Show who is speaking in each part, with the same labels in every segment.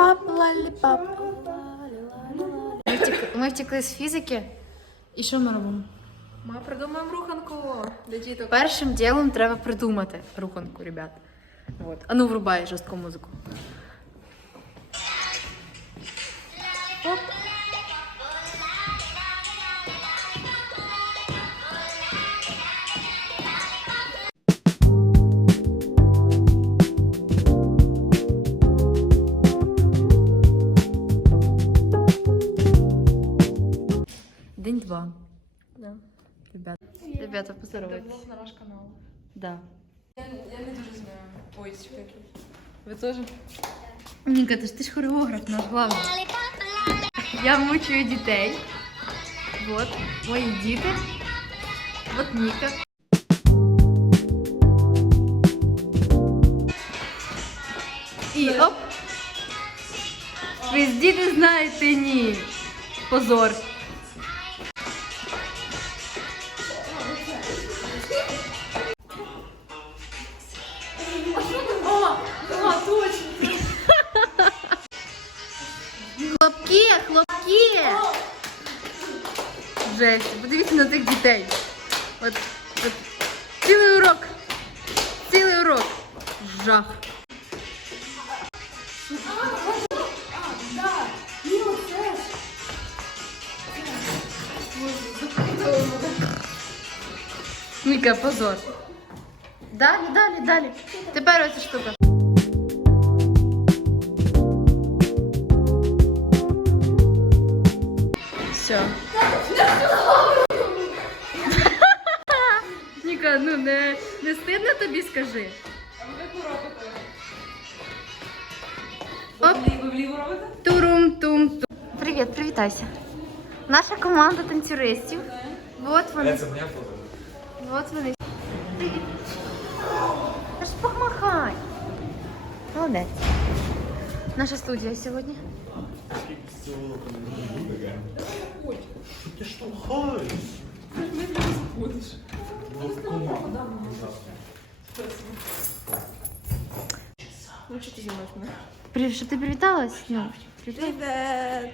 Speaker 1: Лаліпап, лаліпап. Ми втекли, ми втекли з фізики. І що ми робимо?
Speaker 2: Ми придумаємо руханку діток.
Speaker 1: Першим ділом треба придумати руханку, ребят. Вот. А ну врубай жорстку музику. Ребята, поздоровайтесь.
Speaker 2: Це на ваш канал.
Speaker 1: Да.
Speaker 2: Я, я не дуже знаю. Ой, чекайте. Ви теж?
Speaker 1: Ніка, ти ж ти ж хореограф наш главний. Я мучую дітей. Вот, мої діти. Вот Ніка. І оп. Ви ж діти знаєте, ні. Позор. Жесть, подивіться на цих дітей. От, от цілий урок. Цілий урок. Жах. Ніка, позор. Далі, далі, далі. Тепер оця штука. Все. Ніка, ну не, не стидно тобі скажи.
Speaker 2: А ви як ви робите? Ви вліво, робите?
Speaker 1: Турум тум тум. Привіт, привітайся. Наша команда танцюристів. Вот вони.
Speaker 3: Це моя фото.
Speaker 1: Вот вони. Привіт. Аж помахай. Молодець. Наша студія сьогодні.
Speaker 3: Ти штовхаєш?
Speaker 2: Ми не заходиш. Ну, що ти знімаєш мене?
Speaker 1: Привіт, щоб ти привіталась? Ну, привіт.
Speaker 2: Привет!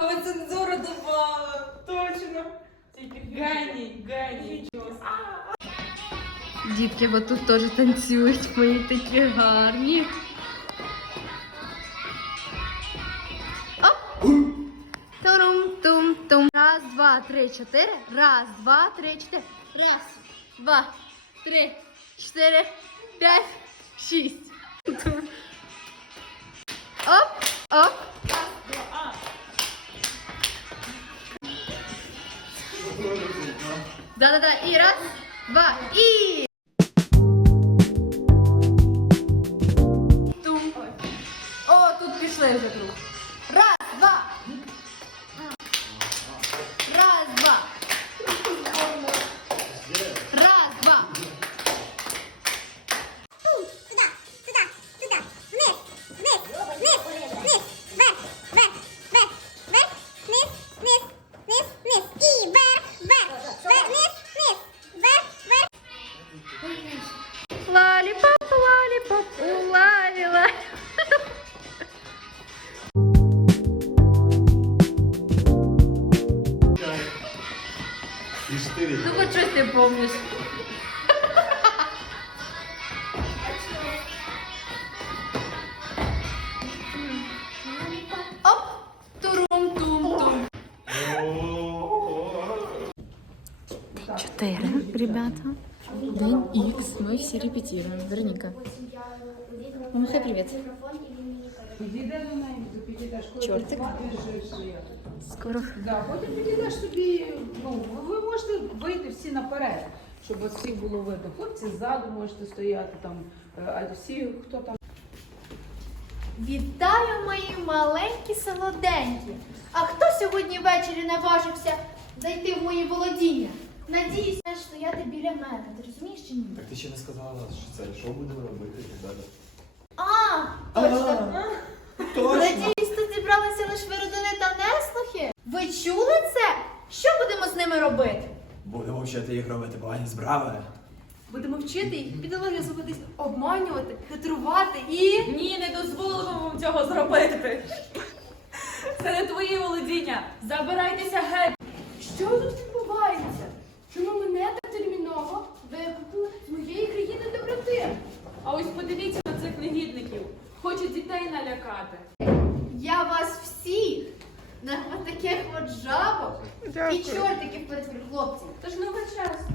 Speaker 2: Але цензура добавила. Точно. Геній, геній.
Speaker 1: Дітки, бо тут теж танцюють, мої такі гарні. Турум-тум-тум. Раз, два, три, чотири. Раз, два, три, чотири. Раз, два, три, чотири, 5, 6. Все репетируем. Вероника. Помахай привет. Чертик. Скоро.
Speaker 4: Да, потім підійдеш собі, ну, ви можете вийти всі наперед, щоб вас всіх було видно. Хлопці ззаду можете стояти там, е, а всі, хто там.
Speaker 1: Вітаю, мої маленькі солоденькі. А хто сьогодні ввечері наважився зайти в мої володіння? Надіюсь, знаєш, стояти біля мене. Ти розумієш чи ні?
Speaker 3: Так ти ще не сказала, що це, що будемо робити і так далі.
Speaker 1: А, точно.
Speaker 3: Точно!
Speaker 1: Надіюсь, тут зібралися лише виродини та неслухи. Ви чули це? Що будемо з ними робити?
Speaker 3: Будемо вчити їх робити погані справи.
Speaker 5: Будемо вчити їх підлогізуватись, обманювати, хитрувати і.
Speaker 2: Ні, не дозволимо вам цього зробити. Це не твої володіння. Забирайтеся геть.
Speaker 5: Що тут відбувається? Чому мене так терміново викупили з моєї країни доброти?
Speaker 2: А ось подивіться на цих негідників. Хочуть дітей налякати.
Speaker 1: Я вас всіх на от таких от жабок і чортиків перетворю, хлопці.
Speaker 2: Тож ну ви чесно.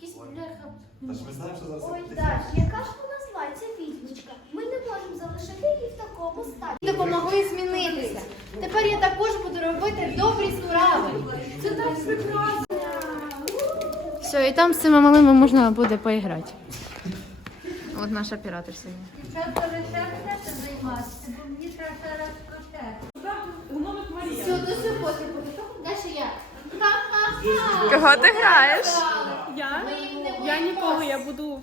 Speaker 1: Якісь бляха.
Speaker 3: Та ж ми знаємо, що зараз
Speaker 6: Ой, Даш, яка ж вона зла, ця відьмочка? Ми не можемо залишити її в такому стані.
Speaker 1: Допомогли змінитися. Тепер я також буду робити добрі справи.
Speaker 5: Це так прекрасно.
Speaker 1: Все, і там з цими малими можна буде поіграти. От наш оператор сьогодні.
Speaker 6: Дівчатка, ви ще будете займатися, бо мені треба зараз протест.
Speaker 2: Гномик Марія.
Speaker 1: Все, до суботи буде. Далі я. Ха-ха-ха.
Speaker 7: Кого ти граєш?
Speaker 2: Я? Я нікого, я буду.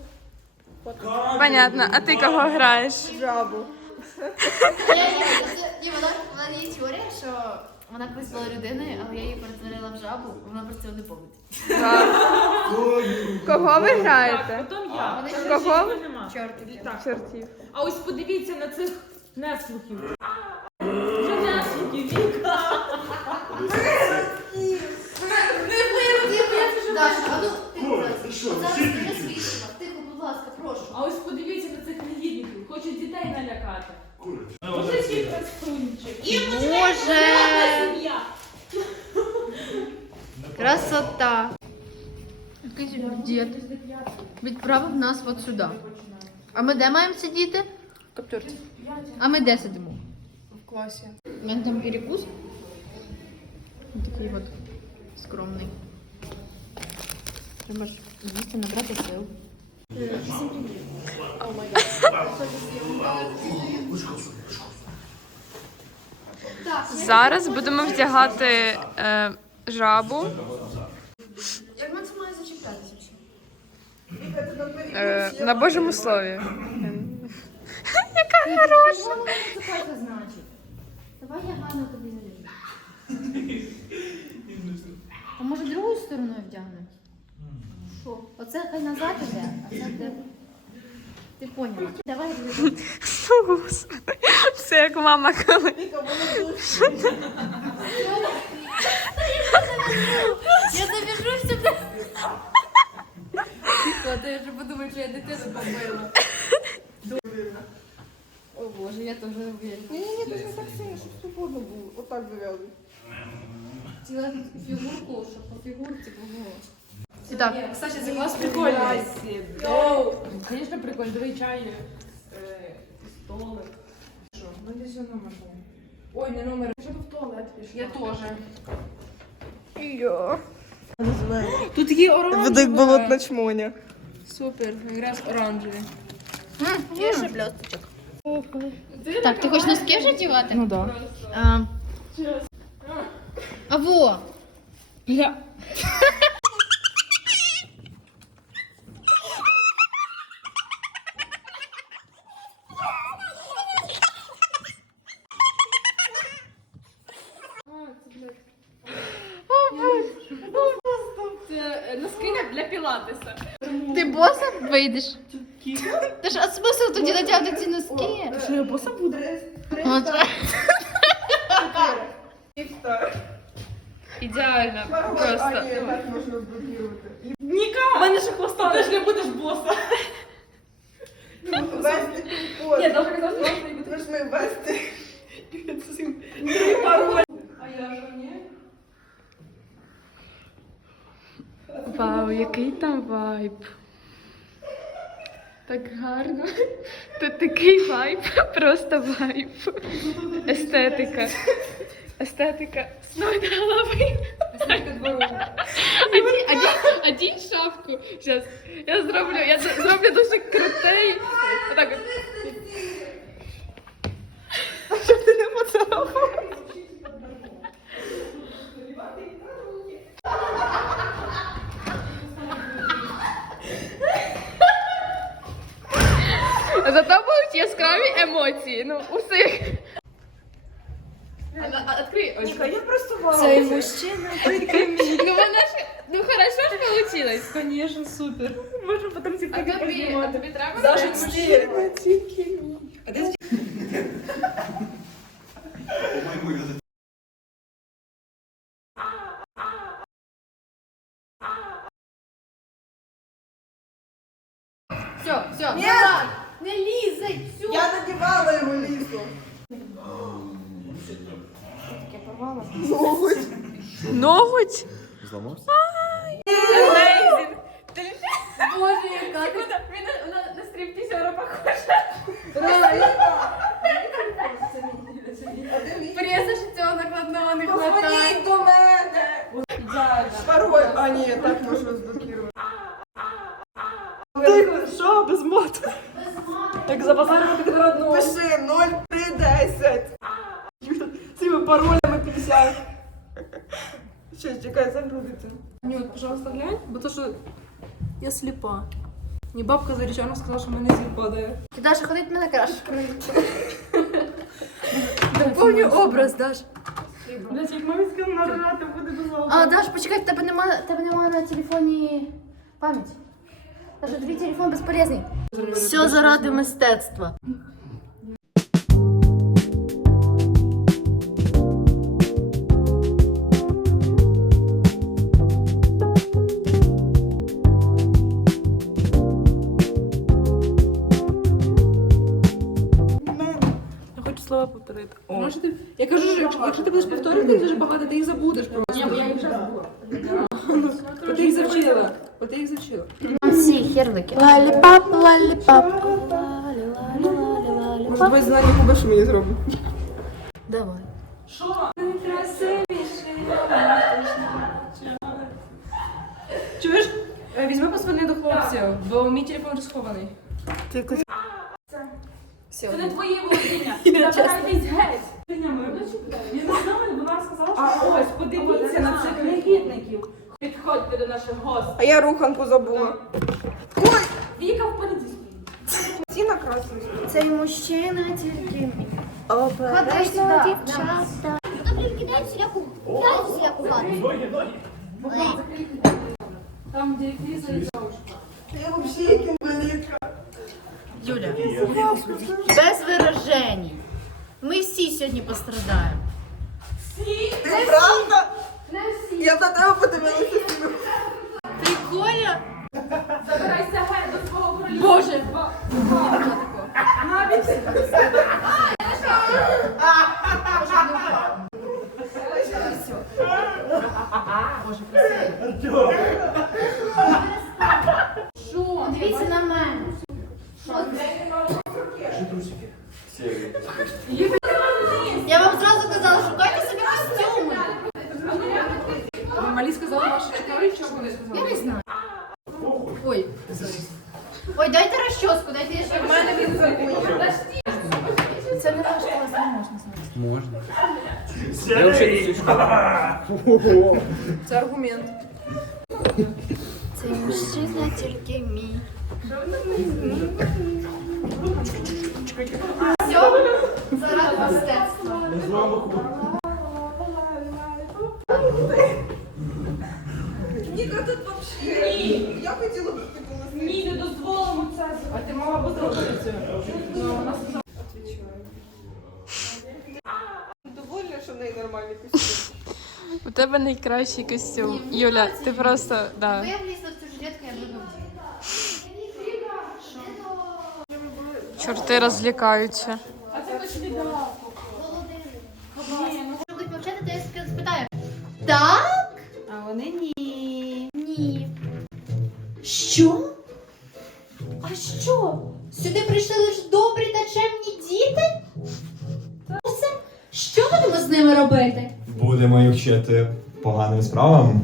Speaker 7: Понятно, а ти кого граєш? Жабу.
Speaker 1: Я- вона є теорія, що вона колись була людиною, але я її перетворила в жабу, вона просто цього не пам'ятає.
Speaker 7: Кого ви
Speaker 2: Так,
Speaker 7: граєте?
Speaker 2: потім я.
Speaker 1: Вони
Speaker 2: Ще
Speaker 7: Кого?
Speaker 2: нікого нема.
Speaker 1: Чортики.
Speaker 2: Так.
Speaker 7: Чортів.
Speaker 2: А ось подивіться на цих неслухів. Вже неслухів, Віка.
Speaker 1: Даша, а ну, тихо, зараз. Зараз скажи свій. Тихо, будь ласка, прошу.
Speaker 2: А ось подивіться на цих негідників. Хочуть дітей налякати. Який красунчик.
Speaker 1: Боже!
Speaker 2: Сім'я.
Speaker 1: Красота! Якийсь дід відправив нас от сюди. А ми де маємо сидіти?
Speaker 7: Коптерці.
Speaker 1: А ми де сидимо?
Speaker 7: В класі.
Speaker 1: У мене там перекус. Такий от скромний. Треба ж їсти, набрати сил.
Speaker 7: Зараз будемо вдягати е, жабу.
Speaker 5: Як ми це має зачіплятися?
Speaker 7: Е, на Божому слові.
Speaker 1: Це значить. Давай я гарно тобі залізу. А може другою стороною вдягнемо? Що? Оце хай назад іде, а це де. Ти поняла. Давай я
Speaker 7: Все як мама коли.
Speaker 1: Я забіжу в тебе.
Speaker 5: А ти вже подумаєш, що я дитину побила.
Speaker 1: О боже, я теж уверена.
Speaker 8: Ні-ні-ні, це не так сильно, щоб свободно було. Отак зав'язуй.
Speaker 1: Хотіла фігурку, щоб по фігурці було.
Speaker 5: Так, кстати, цей клас прикольний. Йоу! Звісно, прикольно. Диви чай, е, столик. Що? Ну, десь номер був. Ой, не номер. Щоб в туалет пішов. Я теж. Тут є оранжеве.
Speaker 8: Ведик болотна чмоня.
Speaker 5: Супер, якраз оранжеві.
Speaker 1: Є ще блісточок. Так, ти хочеш носки вже дівати? Ну так. А, а во!
Speaker 2: Це е, носки для пілатеса.
Speaker 1: Ти боса вийдеш? Ти ж а смисл тоді надягти ці носки?
Speaker 8: Що я боса буду?
Speaker 7: Ідеально. Просто.
Speaker 2: Ніка! У мене ще хвоста. Ти ж не будеш боса.
Speaker 8: Вести пін-код.
Speaker 2: Ні, добре, казав, що не
Speaker 8: Ти ж ми вести.
Speaker 2: А я ж ні.
Speaker 7: Вау, який там вайб. Так гарно. Тут такий вайб, просто вайб. Естетика. Естетика з ног до голови. Одінь, шапку. Зараз. Я зроблю, я зроблю дуже крутий. Отак. Щоб ти не поцарапав. яскраві емоції. Ну, усіх. А, а, Открий ось.
Speaker 8: Я просто вау.
Speaker 7: Цей мужчина. Ну вона ж, ну хорошо ж получилось.
Speaker 8: Конечно, супер. Можем потом
Speaker 7: А
Speaker 8: тільки
Speaker 7: тобі, а тобі треба?
Speaker 8: Даже стиль. його лісу.
Speaker 7: Ноготь?
Speaker 3: зламався.
Speaker 1: Боже, яка ти.
Speaker 7: Він на, на стриптизера похожа. Преса ж цього накладного не хватає.
Speaker 8: Позвоніть до мене. Пароль. А, ні, так можу розблокувати. Чекай, загрузиться.
Speaker 5: Пожалуйста, глянь, бо то, що я сліпа. Мені бабка зарічана сказала, що в мене зір падає.
Speaker 1: Ти Даша, ходить мене краш. Доповнюй образ, Даш.
Speaker 8: Блять, як мамі сказала, нажати буде дозволено.
Speaker 1: А, Даш, почекай, в тебе нема, в тебе нема на телефоні пам'ять. Даже твій телефон безполезний. Все заради мистецтва.
Speaker 5: Слова повторити. Може, ти... Я кажу, що якщо, якщо ти будеш повторювати дуже багато, ти їх забудеш просто. Ні, бо я їх вже забула. Бо ти їх завчила. Бо ти їх завчила.
Speaker 1: Всі херлики.
Speaker 7: Лаліпап, лаліпап.
Speaker 8: Може, ви знання губиш мені зробить.
Speaker 1: Давай.
Speaker 5: Чуєш? Е, Візьми позвони до хлопців, бо мій телефон вже схований.
Speaker 2: Це не твої володіння. Забирайтесь геть.
Speaker 5: А ось, подивіться на цих негідників.
Speaker 2: Підходьте до наших гостей.
Speaker 8: А я руханку забула.
Speaker 2: Віка впереді.
Speaker 8: Ці накрасили.
Speaker 1: Цей мужчина тільки.
Speaker 6: Обережно, дівчата. Добре, кидай всіляку, дай всіляку гаду.
Speaker 5: Там, де Кріза і
Speaker 8: Я взагалі інвалідка.
Speaker 1: Юля, без виражень. Ми всі сьогодні пострадаємо.
Speaker 8: Ти правда? Я на тебе подивилася.
Speaker 1: Прикольно?
Speaker 2: Забирайся геть до свого королівства.
Speaker 1: Боже! Що? можна знати.
Speaker 3: Можна.
Speaker 5: Це аргумент.
Speaker 1: Цей мужчина тільки мій. Все заради мистецтва.
Speaker 8: Ніка тут взагалі. Я хотіла б ти була з ним.
Speaker 2: Ні, не дозволимо це.
Speaker 5: А ти мала бути робити Ну, вона сказала.
Speaker 8: нормальний костюм.
Speaker 7: У тебе найкращий костюм. Юля, ти просто. да.
Speaker 1: Якби я Чорти розлікаються. А це почти
Speaker 7: да. Володимир.
Speaker 1: Ну, Щоб повчати, то я спитаю. Так?
Speaker 4: А вони ні.
Speaker 1: Ні. Що? А що? Сюди прийшли лише добрі та чемні діти? Що будемо з ними робити?
Speaker 3: Будемо їх вчити поганим справам.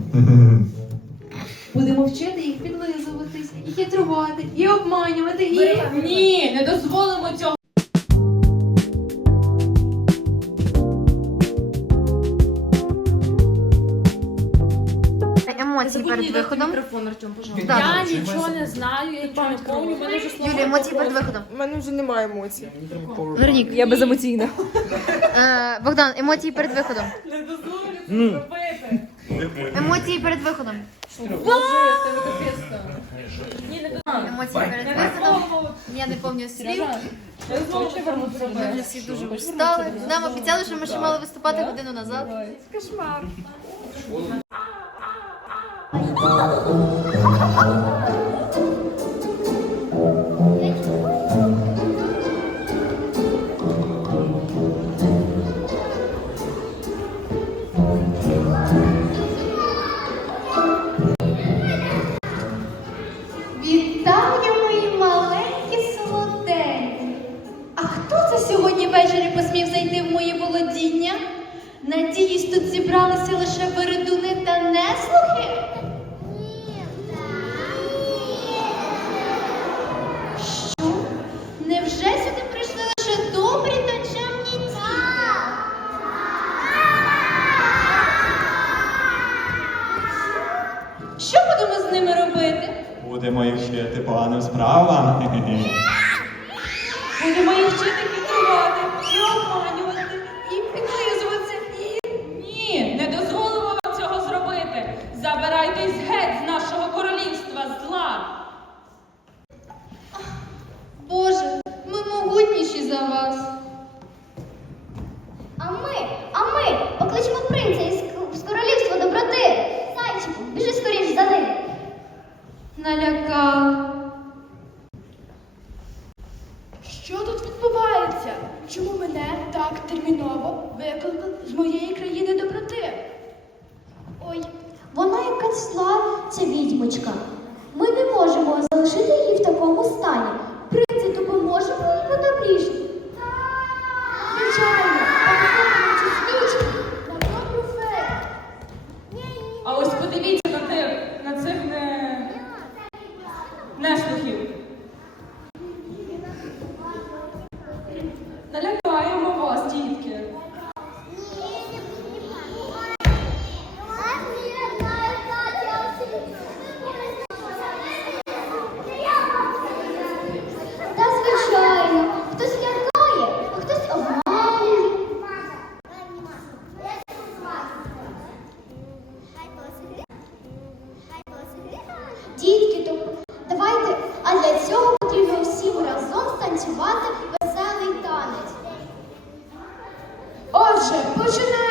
Speaker 1: Будемо вчити їх підлизуватись, і хитрувати, і обманювати, і.
Speaker 2: Ні, не дозволимо цього.
Speaker 1: перед виходом.
Speaker 5: Мікрофон, Артем, пожалуйста.
Speaker 2: Я нічого не знаю, я нічого не помню, мене.
Speaker 1: Юлі, емоції перед виходом.
Speaker 8: У мене вже немає емоцій.
Speaker 1: Вернік.
Speaker 8: Я беземоційна.
Speaker 1: Е, Богдан, емоції перед виходом.
Speaker 2: Не дозволю робити.
Speaker 1: Емоції перед виходом. Емоції перед виходом. Я не пам'ятаю слів. Ми
Speaker 2: вже
Speaker 1: всі дуже устали. Нам обіцяли, що ми ще мали виступати годину назад. Кошмар. 아이고.
Speaker 2: Amen. не
Speaker 4: слухів. Revolutionary